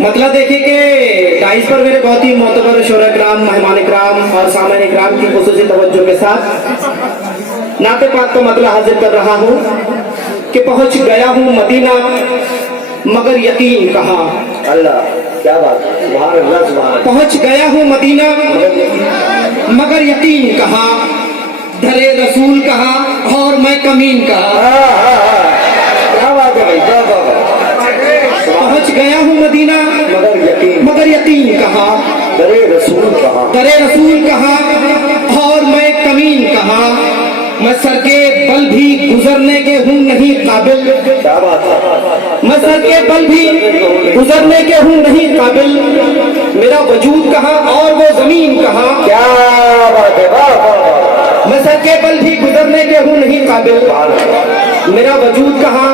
मतलब देखिए कि डाइस पर मेरे बहुत ही मोतबर शोरा कराम, मेहमान कराम और सामान्य कराम की खुसूसी तवज्जो के साथ नाते पाक को मतलब हाजिर कर रहा हूँ कि पहुंच गया हूँ मदीना मगर यकीन कहाँ। अल्लाह क्या बात है, सुभान अल्लाह सुभान अल्लाह। पहुंच गया हूँ मदीना मगर यकीन कहाँ, धरे रसूल कहा और मैं कमीन कहा। क्या बात है भाई, क्या बात है। पहुंच गया हूँ मदीना मगर यकीन कहा, दरे रसूल कहा, दरे रसूल कहा और मैं कमीन कहा। मैं सर के बल भी गुजरने के हूँ नहीं काबिल। क्या बात है। मैं सर के बल भी गुजरने के हूँ नहीं काबिल। मेरा वजूद कहा और वो जमीन कहा। क्या बात है, वाह वाह वाह। मैं सर के बल भी गुजरने के हूँ नहीं काबिल। मेरा वजूद कहा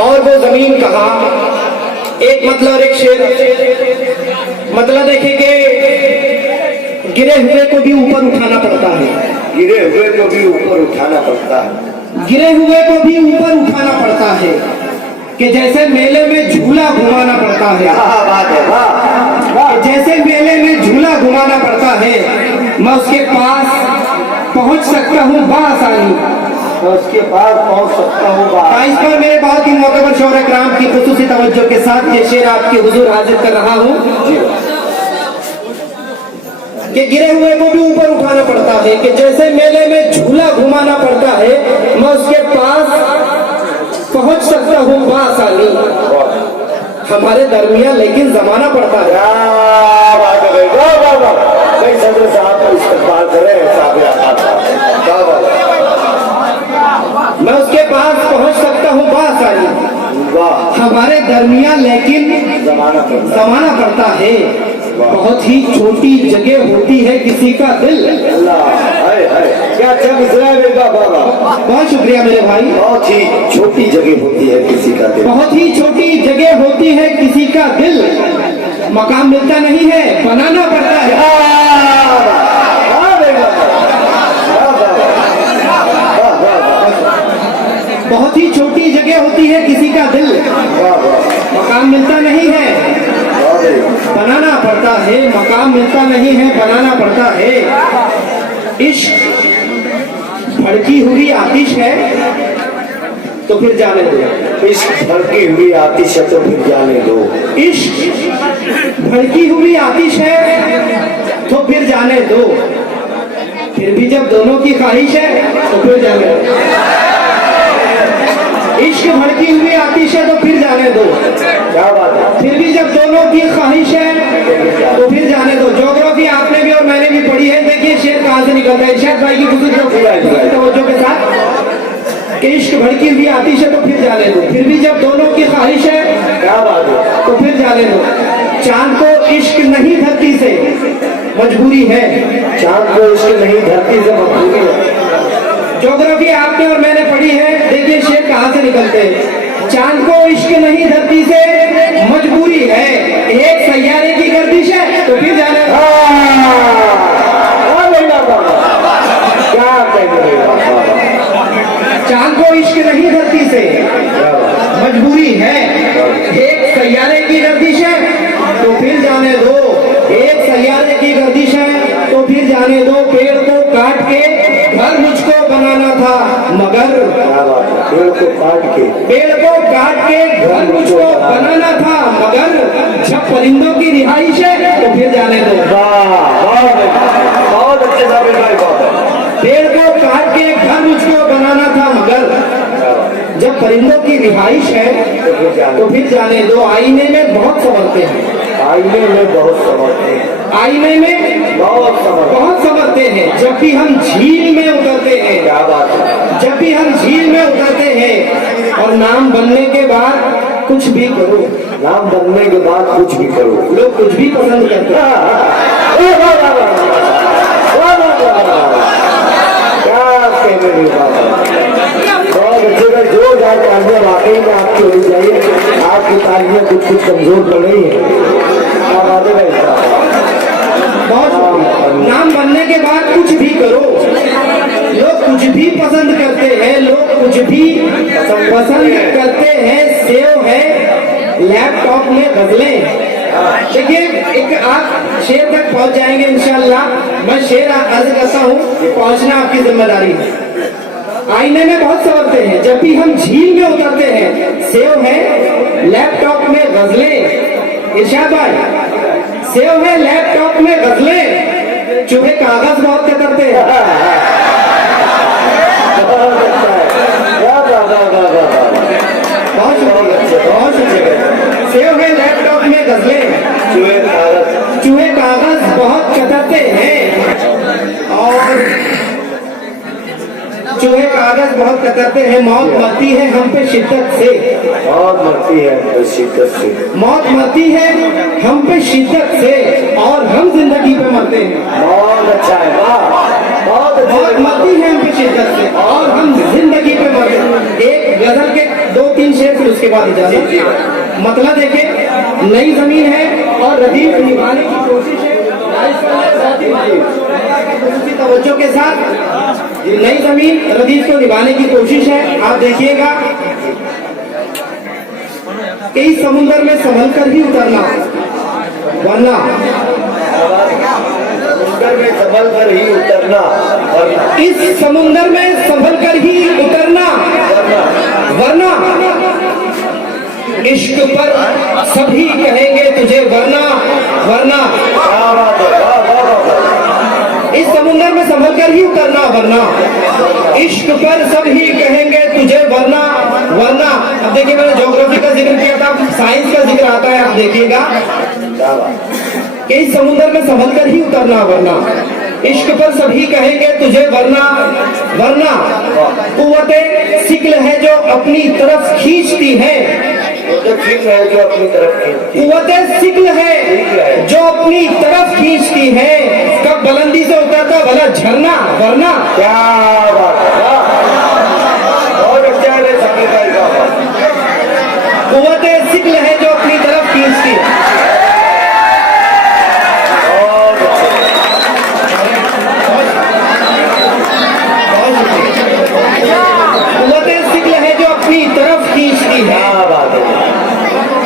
और वो जमीन कहा। एक मतलब और एक शेर। मतलब देखेंगे गिरे हुए को भी ऊपर उठाना पड़ता है, गिरे हुए को भी ऊपर उठाना पड़ता है, गिरे हुए को भी ऊपर उठाना पड़ता है कि जैसे मेले में झूला घुमाना पड़ता है। क्या बात है, वाह वाह। जैसे मेले में झूला घुमाना पड़ता है मैं उसके पास पहुंच सकता हूँ बासानी, मैं उसके पास पहुंच सकता हूँ। इस पर मेरे बहुत ही मोतबर शौहरे कराम की खुसूसी तवज्जो के साथ ये शेर आपके हुजूर हाजिर कर रहा हूँ कि गिरे हुए को भी ऊपर उठाना पड़ता है कि जैसे मेले में झूला घुमाना पड़ता है मैं उसके पास पहुंच सकता हूँ बासानी। हमारे दरमियान लेकिन जमाना पड़ता है। क्या बात है भाई, वाह वाह वाह। भाई सदर साहब का इस्तेमाल करें, क्या बात है। मैं उसके पास पहुंच सकता हूँ बासानी, वाह। हमारे दरमियान लेकिन जमाना पड़ता है। बहुत ही छोटी जगह होती है किसी का दिल। अल्लाह हाय हाय, क्या अच्छा गुजरा है बेटा बाबा। बहुत शुक्रिया मेरे भाई। बहुत ही छोटी जगह होती है किसी का दिल, बहुत ही छोटी जगह होती है किसी का दिल। मकाम मिलता नहीं है बनाना पड़ता है। बहुत ही छोटी जगह होती है किसी का दिल, मकाम मिलता नहीं है बनाना पड़ता है। मकाम मिलता नहीं है बनाना पड़ता है। इश्क भड़की हुई आतिश है तो फिर जाने दो। इश्क भड़की हुई आतिश है तो फिर जाने दो। इश्क भड़की हुई आतिश है तो फिर जाने दो। फिर भी जब दोनों की ख्वाहिश है तो फिर जाने दो। इश्क भड़की हुई आतिश है तो फिर जाने दो। क्या बात है। फिर भी जब दोनों की ख्वाहिश है तो फिर जाने दो। ज्योग्राफी आपने भी और मैंने भी पढ़ी है। देखिए शेर कहाँ से निकलता है, इरशाद भाई की तवज्जो के साथ कि इश्क भड़की हुई आतिश है तो फिर जाने दो। फिर भी जब दोनों की ख्वाहिश है, क्या बात है, तो फिर जाने दो। चांद को इश्क नहीं धरती से मजबूरी है। चांद को इश्क नहीं धरती से मजबूरी है। ज्योग्राफी आपने और मैंने पढ़ी है। देखिए शेर कहाँ से निकलते हैं। चांद को इश्क नहीं धरती से मजबूरी है। एक सैयारे की गर्दिश है तो फिर जाने दो। क्या कहते चांद को इश्क नहीं धरती से मजबूरी है। एक सैयारे की गर्दिश है तो फिर जाने दो। एक सैयारे की गर्दिश है तो फिर जाने दो। पेड़ को काट के घर मुझको बनाना था मगर, पेड़ को काट के, पेड़ को काट के घर मुझको बनाना था मगर जब परिंदों की रिहाइश है तो फिर जाने दो। बहुत अच्छे पेड़ को काट के घर मुझको बनाना था मगर जब परिंदों की रिहाइश है तो फिर जाने दो। आईने में बहुत संवरते हैं, आईने में बहुत समझते हैं, आईने में बहुत समझते हैं। जब भी हम झील में उतरते हैं, क्या बात है, जब भी हम झील में उतरते हैं और नाम बनने के बाद कुछ भी करो, नाम बनने के बाद कुछ भी करो, लोग कुछ भी पसंद करते हैं। क्या कहने बहुत अच्छे, जोरदार तालियां वाकई में आपकी होनी चाहिए। आपकी तालियां कुछ कुछ कमजोर तो नहीं है। क्या बात है भाई, बहुत नाम बनने के बाद कुछ भी करो, लोग कुछ भी पसंद करते हैं, लोग कुछ भी पसंद करते हैं। सेव है लैपटॉप में गजलें, देखिए एक आप शेर तक पहुंच जाएंगे इंशाल्लाह। मैं शेर अर्ज करता हूँ, पहुंचना आपकी जिम्मेदारी है। आईने में बहुत संवरते हैं, जब भी हम झील में उतरते हैं। सेव है लैपटॉप में गजलें, इरशाद भाई, सेव है लैपटॉप में गजलें, चूहे कागज बहुत कतरते हैं। बहुत सेव है लैपटॉप में गजलें, चूहे कागज बहुत कतरते हैं। और चूहे कागज बहुत कतरते हैं। मौत मरती है हम पे शिद्दत से, मौत मरती है तो शिद्दत से, मौत मरती है हम पे शिद्दत से, और हम जिंदगी पे मरते हैं। बहुत अच्छा है, वाह, बहुत अच्छा मौत मरती है हम पे शिद्दत से, और हम जिंदगी पे मरते हैं। एक गजल के 2-3 शेर, फिर उसके बाद इजाजत। मतलब देखे, नई जमीन है और रदीफ निभाने की कोशिश है। तवज्जो के साथ नई जमीन रदीफ को निभाने की कोशिश है। आप देखिएगा कि इस समुद्र में संभल कर ही उतरना, वरना समुद्र में संभल कर ही उतरना, वरना इस समुद्र में संभल कर ही उतरना, वरना इश्क पर सभी कहेंगे तुझे वरना, वरना इस समुद्र में संभल कर ही उतरना, वरना इश्क पर सभी कहेंगे तुझे वरना, वरना। अब देखिए, मैंने ज्योग्राफी का जिक्र किया था, साइंस का जिक्र आता है। आप देखिएगा कि इस समुद्र में संभल कर ही उतरना, वरना इश्क पर सभी कहेंगे तुझे वरना, वरना कुव्वते सिक्ल है जो अपनी तरफ खींचती है, है जो अपनी तरफ खींचती, कुव्वते सिक्ल है जो अपनी तरफ खींचती है। कब बुलंदी से उतरता भला झरना, वरना क्या बात है, बहुत अच्छा है सभी का इजाफा। कुव्वते सिक्ल है जो अपनी तरफ खींचती है। कुव्वते सिक्ल है जो अपनी तरफ खींचती है। क्या बात है,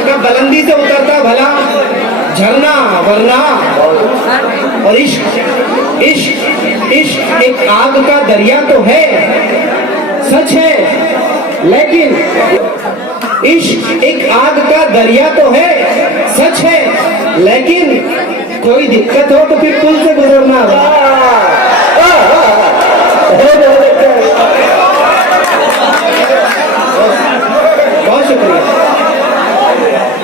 कब बुलंदी से उतरता भला झरना, वरना। और इश्क, इश्क, इश्क एक आग का दरिया तो है, सच है, लेकिन इश्क एक आग का दरिया तो है, सच है, लेकिन कोई दिक्कत हो तो फिर पुल से गुजरना। बहुत शुक्रिया,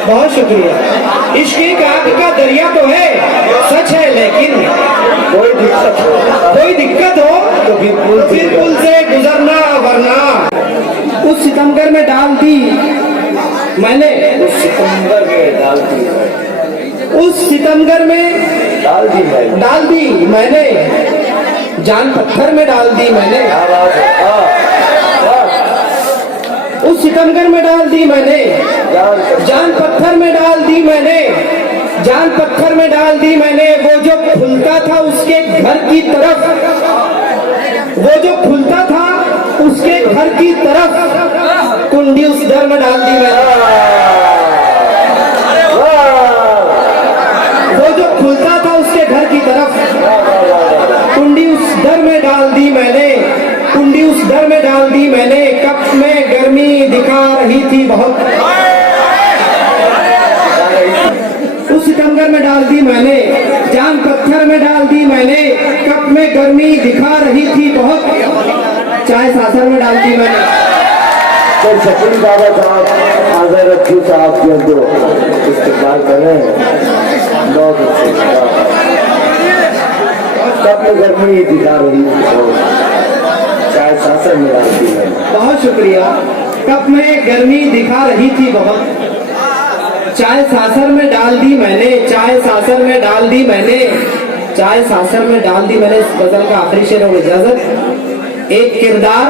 बहुत शुक्रिया। इश्क एक आग का दरिया तो है, सच है, लेकिन कोई दिक्कत हो, कोई दिक्कत हो तो फिर पुल से गुजरना, वरना। उस सितमगर में डाल दी मैंने, उस सितंबर में डाल दी है, उस सितमगर में डाल दी है, डाल दी मैंने, जान पत्थर में डाल दी मैंने। क्या बात है, उस सितमगर में डाल दी मैंने, जान पत्थर में डाल दी मैंने, जान पत्थर में डाल दी मैंने। वो जो खुलता था उसके घर की तरफ, वो जो खुलता था उसके घर की तरफ, कुंडी उस दर में डाल दी मैंने। वो जो खुलता था उसके घर की तरफ, कुंडी उस दर में डाल दी मैंने, कुंडी उस दर में डाल दी मैंने। कप में गर्मी दिखा रही थी बहुत, उस सितमगर में डाल दी मैंने, जान पत्थर में डाल दी मैंने। कप में गर्मी दिखा रही थी बहुत, चाय सासर में डाल दी मैंने। तो शकील बाबा साहब हाजिर रखी साहब के दो इस्तेमाल करें, बहुत अच्छे। कब में गर्मी दिखा रही थी, चाय सासर में डाल दी है। बहुत शुक्रिया। कप में गर्मी दिखा रही थी बहुत, चाय सासर में डाल दी मैंने, चाय सासर में डाल दी मैंने, चाय सासर में डाल दी मैंने। इस गजल का आखिरी शेर हो इजाजत। एक किरदार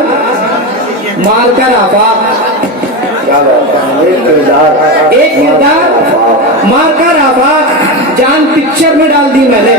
मारकर आफाक, एक किरदार मारकर आफाक, जान पिक्चर में डाल दी मैंने।